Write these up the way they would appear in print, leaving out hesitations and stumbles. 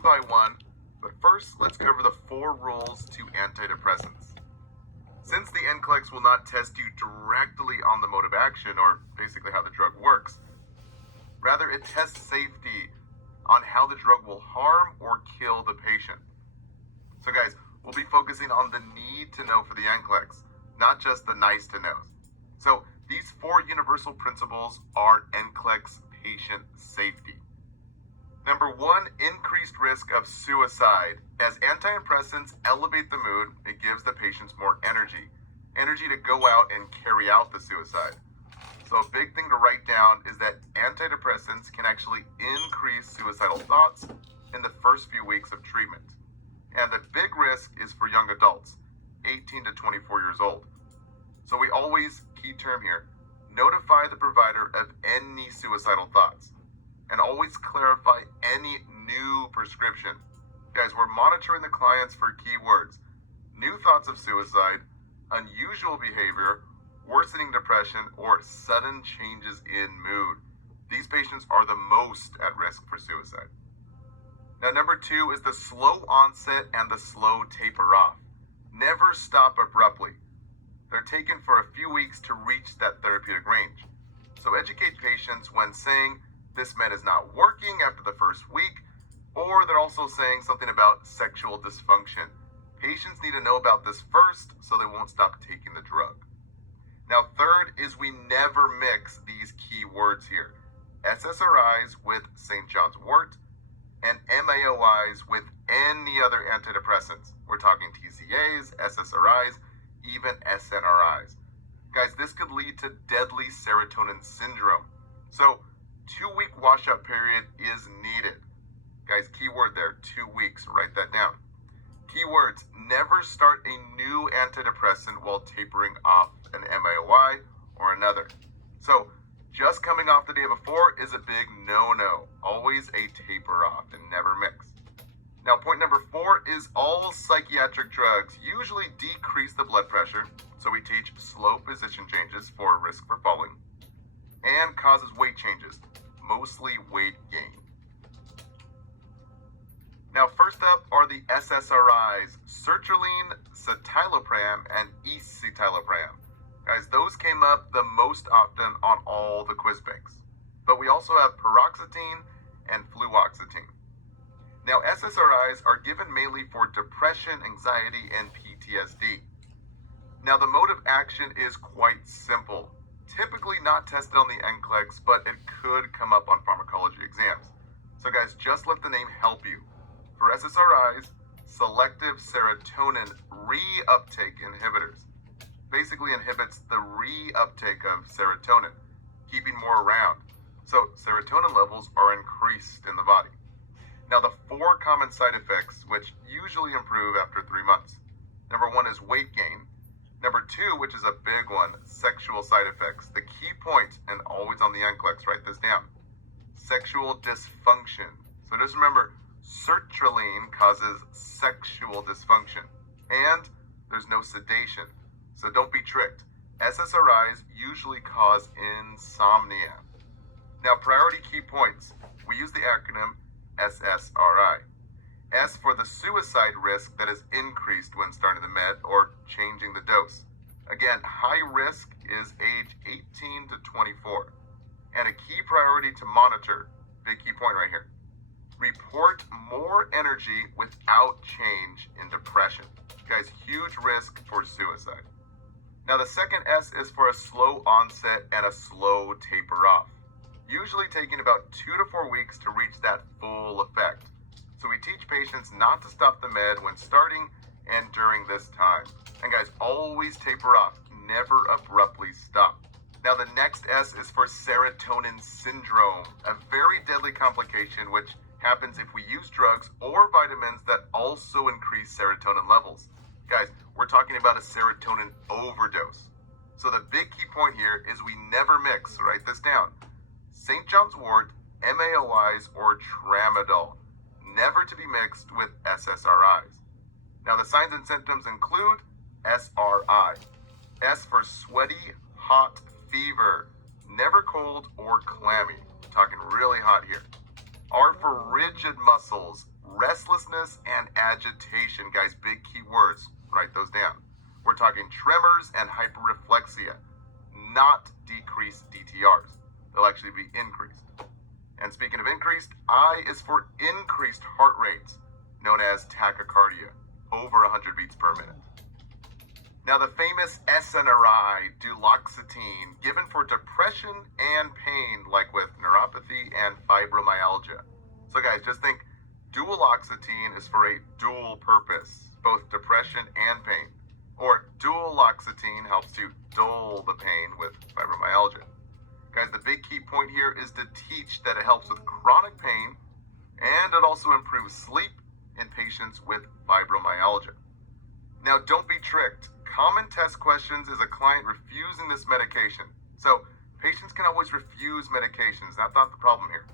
one by one, but first let's cover the 4 rules to antidepressants. Since the NCLEX will not test you directly on the mode of action, or basically how the drug works, rather it tests safety on how the drug will harm or kill the patient. So guys, we'll be focusing on the need to know for the NCLEX, not just the nice to knows. So these 4 universal principles are NCLEX patient safety. Number 1, increased risk of suicide. As antidepressants elevate the mood, it gives the patients more energy to go out and carry out the suicide. So a big thing to write down is that antidepressants can actually increase suicidal thoughts in the first few weeks of treatment. And the big risk is for young adults, 18 to 24 years old. So we always, key term here, notify the provider of any suicidal thoughts. And always clarify any new prescription. Guys, we're monitoring the clients for keywords: new thoughts of suicide, unusual behavior, worsening depression, or sudden changes in mood. These patients are the most at risk for suicide. Now, number 2 is the slow onset and the slow taper off. Never stop abruptly. They're taken for a few weeks to reach that therapeutic range. So educate patients when saying this med is not working after the first week, or they're also saying something about sexual dysfunction. Patients need to know about this first so they won't stop taking the drug. Now, third is we never mix these key words here. SSRIs with St. John's wort and MAOIs with any other antidepressants. We're talking TCAs, SSRIs, even SNRIs. Guys, this could lead to deadly serotonin syndrome. So 2-week washout period is needed. Guys, keyword there, 2 weeks. Write that down. Keywords: never start a new antidepressant while tapering off an MAOI or another. So just coming off the day before is a big no-no. Always a taper off and never mix. Now, point number 4 is all psychiatric drugs usually decrease the blood pressure. So we teach slow position changes for risk for falling, and causes weight changes, mostly weight gain. Now, first up are the SSRIs, sertraline, citalopram, and escitalopram. Guys, those came up the most often on all the quiz banks. But we also have paroxetine and fluoxetine. Now, SSRIs are given mainly for depression, anxiety, and PTSD. Now, the mode of action is quite simple. Typically not tested on the NCLEX, but it could come up on pharmacology exams. So guys, just let the name help you. For SSRIs, selective serotonin reuptake inhibitors. Basically inhibits the reuptake of serotonin, keeping more around. So serotonin levels are increased in the body. Now, the 4 common side effects, which usually improve after 3 months. Number 1 is weight gain. Number 2, which is a big one, sexual side effects. The key point, and always on the NCLEX, write this down: sexual dysfunction. So just remember, sertraline causes sexual dysfunction, and there's no sedation. So don't be tricked. SSRIs usually cause insomnia. Now, priority key points. We use the acronym SSRI. S for the suicide risk that is increased when starting the med or changing the dose. Again, high risk is age 18 to 24. And a key priority to monitor, big key point right here: report more energy without change in depression. Guys, huge risk for suicide. Now, the second S is for a slow onset and a slow taper off, usually taking about 2 to 4 weeks to reach that full effect. So we teach patients not to stop the med when starting and during this time. And guys, always taper off, never abruptly stop. Now, the next S is for serotonin syndrome, a very deadly complication which happens if we use drugs or vitamins that also increase serotonin levels. Guys, we're talking about a serotonin overdose. So the big key point here is we never mix, write this down, St. John's wort, MAOIs, or tramadol. Never to be mixed with SSRIs. Now, the signs and symptoms include SRI. S for sweaty, hot fever. Never cold or clammy. We're talking really hot here. R for rigid muscles, restless actually be increased. And speaking of increased, I is for increased heart rates, known as tachycardia, over 100 beats per minute. Now, the famous SNRI, duloxetine, given for depression and pain, like with neuropathy and fibromyalgia. So guys, just think duloxetine is for a dual purpose, both depression and pain. Or duloxetine helps to dull the pain with fibromyalgia. Guys, the big key point here is to teach that it helps with chronic pain, and it also improves sleep in patients with fibromyalgia. Now, don't be tricked. Common test questions is a client refusing this medication. So, patients can always refuse medications. That's not the problem here.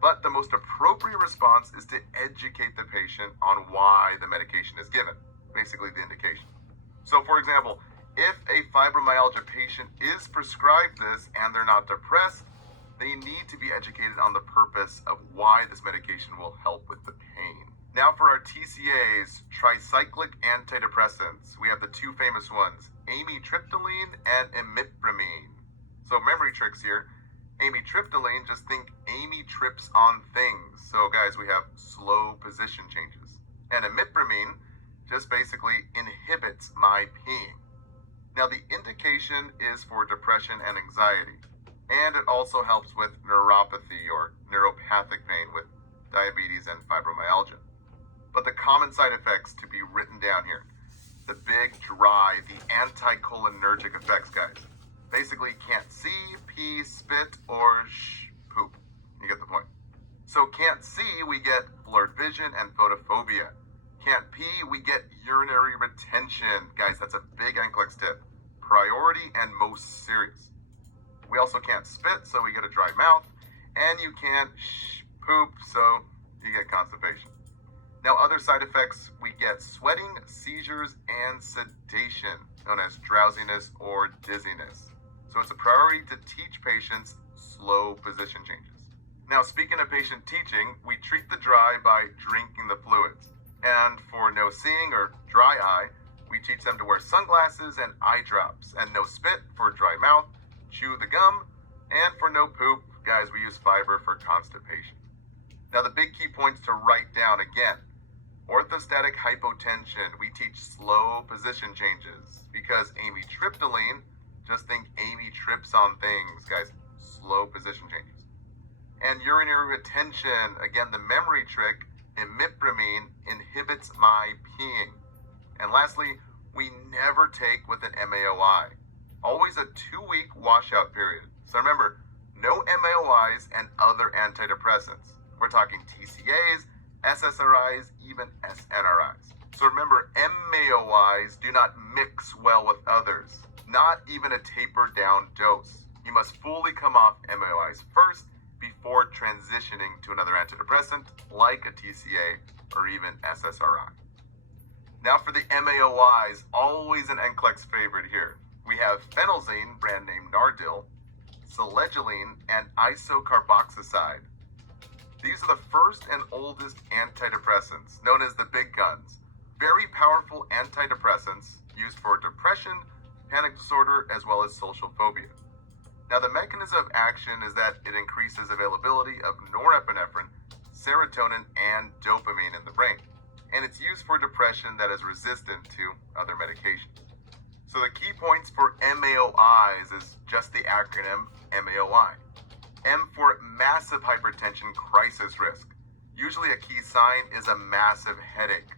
But the most appropriate response is to educate the patient on why the medication is given, basically the indication. So, for example, if a fibromyalgia patient is prescribed this and they're not depressed, they need to be educated on the purpose of why this medication will help with the pain. Now for our TCAs, tricyclic antidepressants, we have the two famous ones, amitriptyline and imipramine. So memory tricks here. Amitriptyline, just think Amy trips on things. So guys, we have slow position changes. And imipramine just basically inhibits my peeing. Now the indication is for depression and anxiety. And it also helps with neuropathy or neuropathic pain with diabetes and fibromyalgia. But the common side effects to be written down here. The big dry, the anticholinergic effects, guys. Basically can't see, pee, spit, or poop. You get the point. So can't see, we get blurred vision and photophobia. Can't pee, we get urinary retention. Guys, that's a big NCLEX tip. Priority and most serious. We also can't spit, so we get a dry mouth. And you can't poop, so you get constipation. Now, other side effects, we get sweating, seizures, and sedation, known as drowsiness or dizziness. So it's a priority to teach patients slow position changes. Now, speaking of patient teaching, we treat the dry by drinking the fluids. And for no seeing or dry eye, we teach them to wear sunglasses and eye drops. And no spit for dry mouth, chew the gum, and for no poop, guys, we use fiber for constipation. Now, the big key points to write down again. Orthostatic hypotension, we teach slow position changes because amitriptyline, just think Amy trips on things, guys, slow position changes. And urinary retention, again, the memory trick, imipramine inhibits my peeing. And lastly, we never take with an MAOI. Always a 2-week washout period. So remember, no MAOIs and other antidepressants. We're talking TCAs, SSRIs, even SNRIs. So remember, MAOIs do not mix well with others. Not even a tapered down dose. You must fully come off MAOIs first before transitioning to another antidepressant like a TCA or even SSRI. Now for the MAOIs, always an NCLEX favorite here. We have phenelzine, brand name Nardil, selegiline, and isocarboxyside. These are the first and oldest antidepressants, known as the big guns. Very powerful antidepressants used for depression, panic disorder, as well as social phobia. Now, the mechanism of action is that it increases availability of norepinephrine, serotonin, and dopamine in the brain. And it's used for depression that is resistant to other medications. So the key points for MAOIs is just the acronym MAOI. M for massive hypertension crisis risk. Usually a key sign is a massive headache.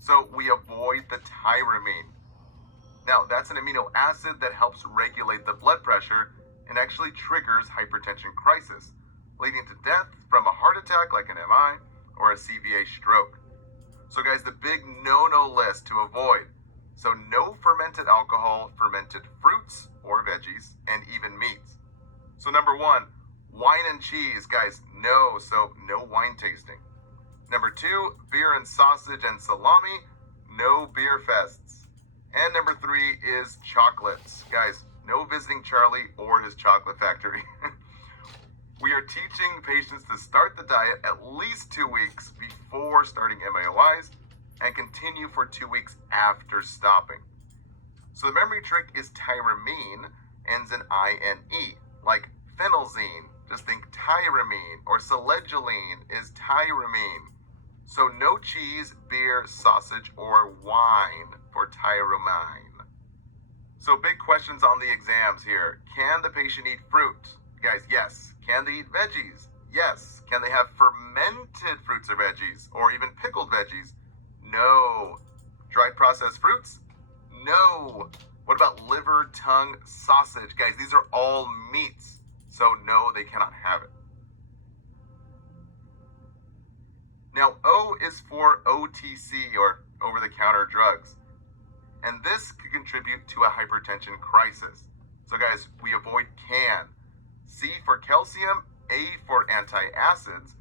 So we avoid the tyramine. Now that's an amino acid that helps regulate the blood pressure and actually triggers hypertension crisis, leading to death from a heart attack like an MI or a CVA stroke. So guys, the big no-no list to avoid. So no fermented alcohol, fermented fruits or veggies, and even meats. So number 1, wine and cheese, guys, no, so no wine tasting. Number 2, beer and sausage and salami, no beer fests. And number 3 is chocolates. Guys, no visiting Charlie or his chocolate factory. We are teaching patients to start the diet at least 2 weeks before starting MAOIs and continue for 2 weeks after stopping. So the memory trick is tyramine, ends in I-N-E, like phenelzine. Just think tyramine, or selegiline is tyramine. So no cheese, beer, sausage, or wine for tyramine. So big questions on the exams here. Can the patient eat fruit? Guys, yes. Can they eat veggies? Yes. Can they have fermented fruits or veggies, or even pickled veggies? No. Dried processed fruits? No. What about liver, tongue, sausage? Guys, these are all meats. So no, they cannot have it. Now, O is for OTC, or over-the-counter drugs. And this could contribute to a hypertension crisis. So guys, we avoid can. C for calcium, A for antacids,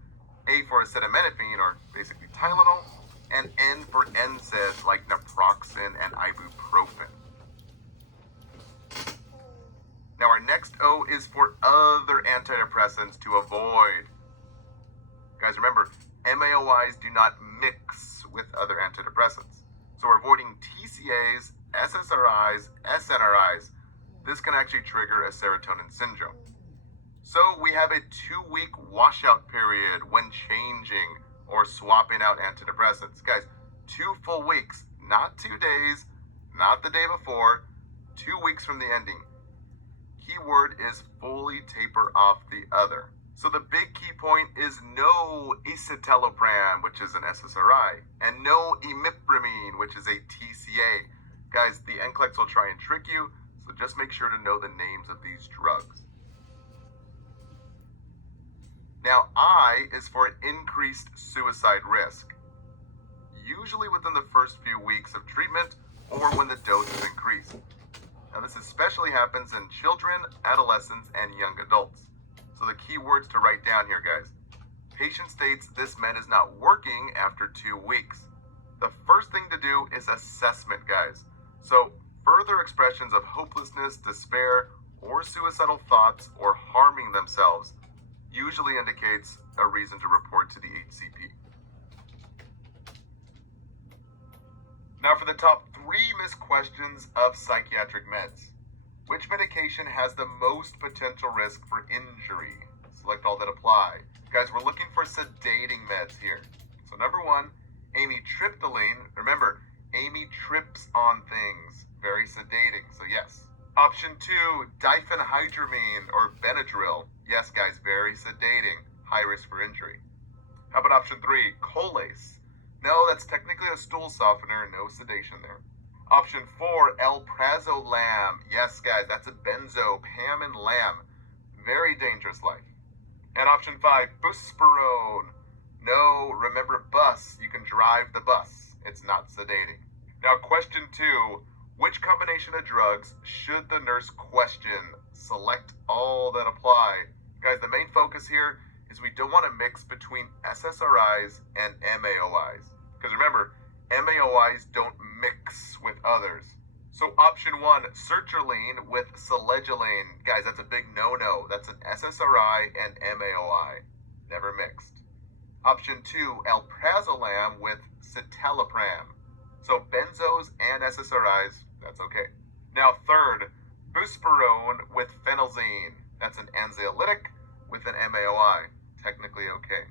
A for acetaminophen, or basically Tylenol, and N for NSAIDs like naproxen and ibuprofen. Now our next O is for other antidepressants to avoid. Guys, remember, MAOIs do not mix with other antidepressants. So we're avoiding TCAs, SSRIs, SNRIs. This can actually trigger a serotonin syndrome. So we have a 2-week washout period when changing or swapping out antidepressants. Guys, 2 full weeks, not 2 days, not the day before, 2 weeks from the ending. Keyword is fully taper off the other. So the big key point is no escitalopram, which is an SSRI, and no imipramine, which is a TCA. Guys, the NCLEX will try and trick you, so just make sure to know the names of these drugs. Now, I is for an increased suicide risk, usually within the first few weeks of treatment or when the dose is increased. Now, this especially happens in children, adolescents, and young adults. So the key words to write down here, guys. Patient states this med is not working after 2 weeks. The first thing to do is assessment, guys. So further expressions of hopelessness, despair, or suicidal thoughts or harming themselves usually indicates a reason to report to the HCP. Now for the top 3 missed questions of psychiatric meds. Which medication has the most potential risk for injury? Select all that apply. Guys, we're looking for sedating meds here. So number 1, amitriptyline. Remember, Amy trips on things. Very sedating, so yes. Option 2, diphenhydramine or Benadryl. Yes, guys, very sedating. High risk for injury. How about option 3, Colace? No, that's technically a stool softener. No sedation there. Option 4, alprazolam. Yes, guys, that's a benzo, Pam and Lam. Very dangerous life. And option 5, buspirone. No, remember bus. You can drive the bus. It's not sedating. Now, question 2, which combination of drugs should the nurse question? Select all that apply. Guys, the main focus here is we don't want to mix between SSRIs and MAOIs. Because remember, MAOIs don't mix with others. So option 1, sertraline with selegiline. Guys, that's a big no-no. That's an SSRI and MAOI. Never mixed. Option 2, alprazolam with citalopram. So benzos and SSRIs, that's okay. Now third, buspirone with phenelzine. That's an anxiolytic with an MAOI. Technically okay.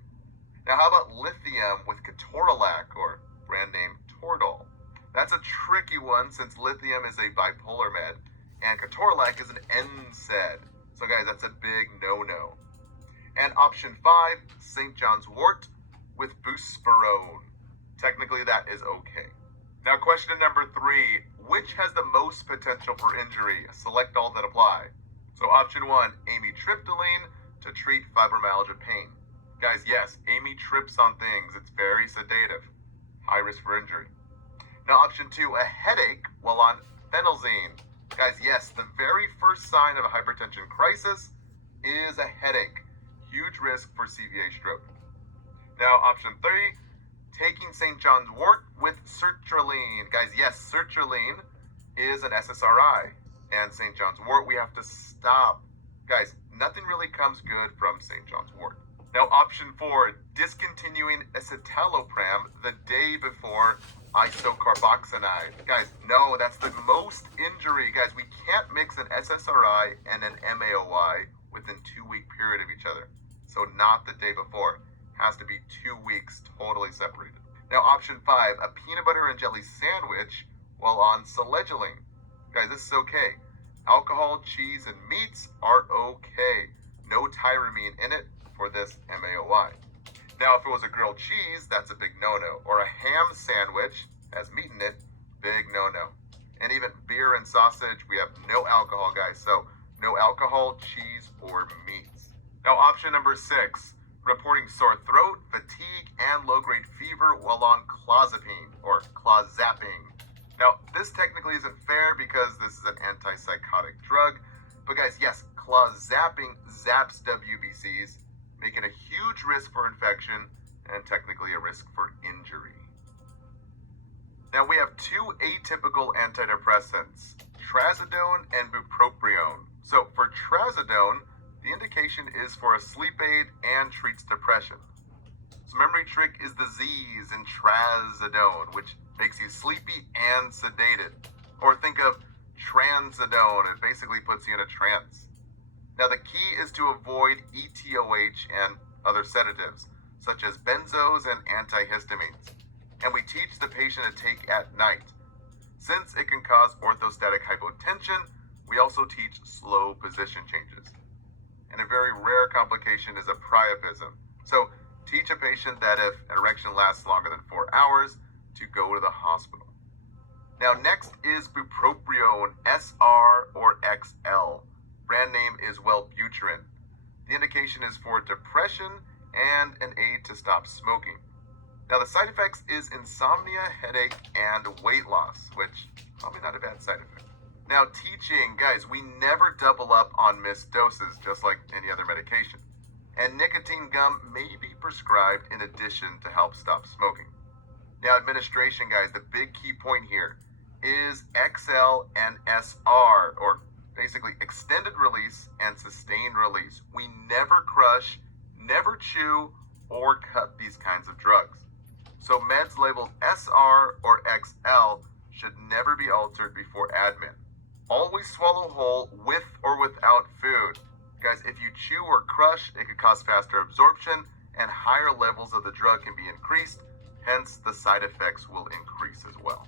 Now how about lithium with ketorolac, or brand name Toradol? That's a tricky one since lithium is a bipolar med and ketorolac is an NSAID. So guys, that's a big no-no. And option 5, St. John's wort with buspirone. Technically that is okay. Now question number 3, which has the most potential for injury? Select all that apply. So option 1, amitriptyline to treat fibromyalgia pain. Guys, yes, Amy trips on things. It's very sedative. High risk for injury. Now option 2, a headache while on phenelzine. Guys, yes, the very first sign of a hypertension crisis is a headache. Huge risk for CVA stroke. Now option 3, taking St. John's wort with sertraline. Guys, yes, sertraline is an SSRI. And St. John's wort we have to stop. Guys, nothing really comes good from St. John's wort. Now, option 4, discontinuing escitalopram the day before isocarboxamide. Guys, no, that's the most injury. Guys, we can't mix an SSRI and an MAOI within 2-week period of each other. So not the day before. Has to be 2 weeks totally separated. Now, option 5, a peanut butter and jelly sandwich while on selegiline. Guys, this is okay. Alcohol, cheese, and meats are okay. No tyramine in it for this MAOI. Now, if it was a grilled cheese, that's a big no-no. Or a ham sandwich has meat in it, big no-no. And even beer and sausage, we have no alcohol, guys. So no alcohol, cheese, or meats. Now, option number 6, reporting sore throat, fatigue, and low-grade fever while on clozapine or clozapine. Now, this technically isn't fair because this is an antipsychotic drug. But guys, yes, clozapine zaps WBCs, making a huge risk for infection and technically a risk for injury. Now, we have 2 atypical antidepressants, trazodone and bupropion. So for trazodone, the indication is for a sleep aid and treats depression. So memory trick is the Z's in trazodone, which makes you sleepy and sedated. Or think of transidone, it basically puts you in a trance. Now, the key is to avoid ETOH and other sedatives, such as benzos and antihistamines. And we teach the patient to take at night. Since it can cause orthostatic hypotension, we also teach slow position changes. And a very rare complication is a priapism. So teach a patient that if an erection lasts longer than 4 hours, to go to the hospital. Now, next is bupropion SR or XL. Brand name is Wellbutrin. The indication is for depression and an aid to stop smoking. Now, the side effects is insomnia, headache, and weight loss, which probably not a bad side effect. Now, teaching, guys, we never double up on missed doses, just like any other medication. And nicotine gum may be prescribed in addition to help stop smoking. Now, administration, guys, the big key point here is XL and SR, or basically extended release and sustained release. We never crush, never chew, or cut these kinds of drugs. So meds labeled SR or XL should never be altered before admin. Always swallow whole with or without food. Guys, if you chew or crush, it could cause faster absorption and higher levels of the drug can be increased. Hence, the side effects will increase as well.